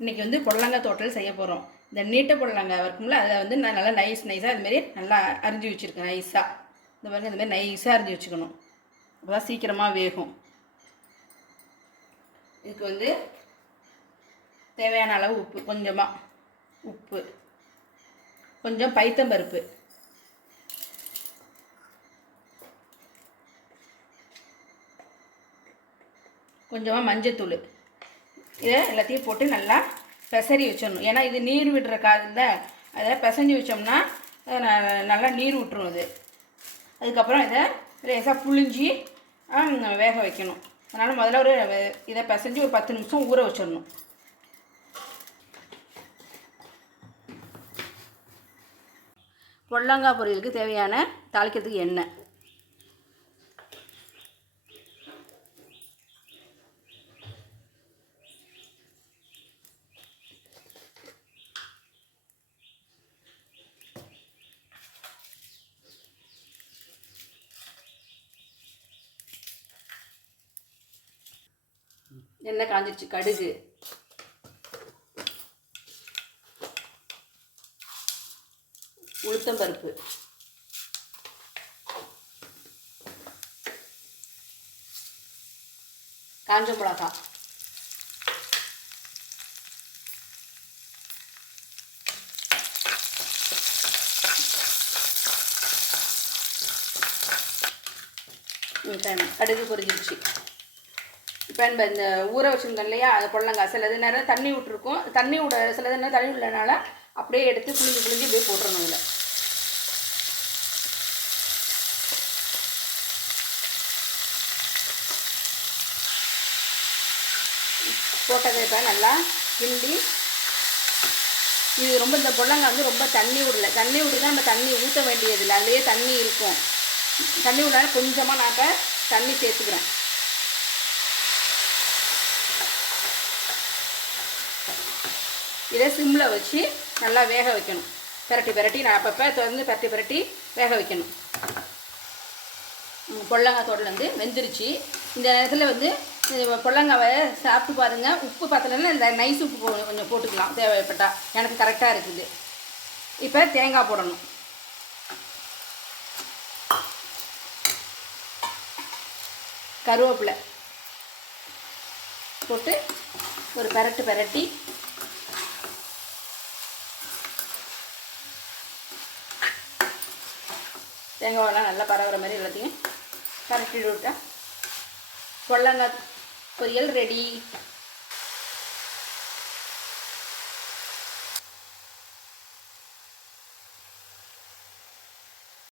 இன்றைக்கி வந்து புடலங்காய் தோட்டல் செய்ய போகிறோம் இந்த நீட்ட புடலங்காய் இருக்கும்ல அதை வந்து நான் நல்லா நைஸ் நைஸாக இதுமாரி நல்லா அரிஞ்சு வச்சுருக்கேன் நைஸாக இந்த பாருங்க இந்த மாதிரி நைஸாக அரிஞ்சு வச்சுக்கணும். அப்போ தான் சீக்கிரமாக வேகும். இதுக்கு வந்து தேவையான அளவு உப்பு கொஞ்சமாக உப்பு. கொஞ்சம் பைத்தம்பருப்பு கொஞ்சமாக மஞ்சத்தூள். இதை எல்லாத்தையும் போட்டு நல்லா பெசரி வச்சிடணும். ஏன்னா இது நீர் விடுற காதில் அதை பிசைஞ்சு வச்சோம்னா நல்லா நீர் விட்டுரும் அது. அதுக்கப்புறம் இதை லேசாக புழிஞ்சி வேக வைக்கணும். அதனால் முதல்ல ஒரு இதை பிசைஞ்சு ஒரு பத்து நிமிஷம் ஊற வச்சிடணும். பொல்லங்காய் பொரியலுக்கு தேவையான தாளிக்கிறதுக்கு எண்ணெய். எண்ணெய் காஞ்சிருச்சு கடுகு. உளுத்தம்பருப்பு காஞ்ச மிளகா. கடுகு பொரிஞ்சிருச்சு. இப்போ நம்ம இந்த ஊற வச்சுருந்தோம் இல்லையா? அது புடலங்காய். சிலது நேரம் தண்ணி விட்டுருக்கோம். தண்ணி விட சிலது நேரம் தண்ணி விடலனால அப்படியே எடுத்து புளிஞ்சு புளிஞ்சு அப்படியே போட்டுறணும் இதில் போட்டதை இப்போ நல்லா கிண்டி இது ரொம்ப இந்த புடலங்காய் வந்து ரொம்ப தண்ணி விடல. தண்ணி விட்டுதான் நம்ம தண்ணி ஊற்ற வேண்டியதில்லை. அதுலேயே தண்ணி இருக்கும். தண்ணி விடனால கொஞ்சமாக நான் இப்போ தண்ணி சேர்த்துக்கிறேன். இதை சிம்மில் வச்சு நல்லா வேக வைக்கணும். பிரட்டி பிரட்டி நான் அப்பப்போ திறந்து பெரட்டி பிரட்டி வேக வைக்கணும். ம், பொடலங்காய் வந்து வெந்துருச்சு. இந்த நேரத்தில் வந்து இது சாப்பிட்டு பாருங்கள் உப்பு பத்தலைன்னா இந்த நைஸ் உப்பு கொஞ்சம் போட்டுக்கலாம். தேவைப்பட்டா. எனக்கு கரெக்டாக இருக்குது. இப்போ தேங்காய் போடணும். கருவேப்பிலை போட்டு ஒரு பெரட்டு பெரட்டி தேங்காயெல்லாம் நல்லா பரவுற மாதிரி எல்லாத்தையும் கரட்டி விட்டேன். பொடலங்காய் பொரியல் ரெடி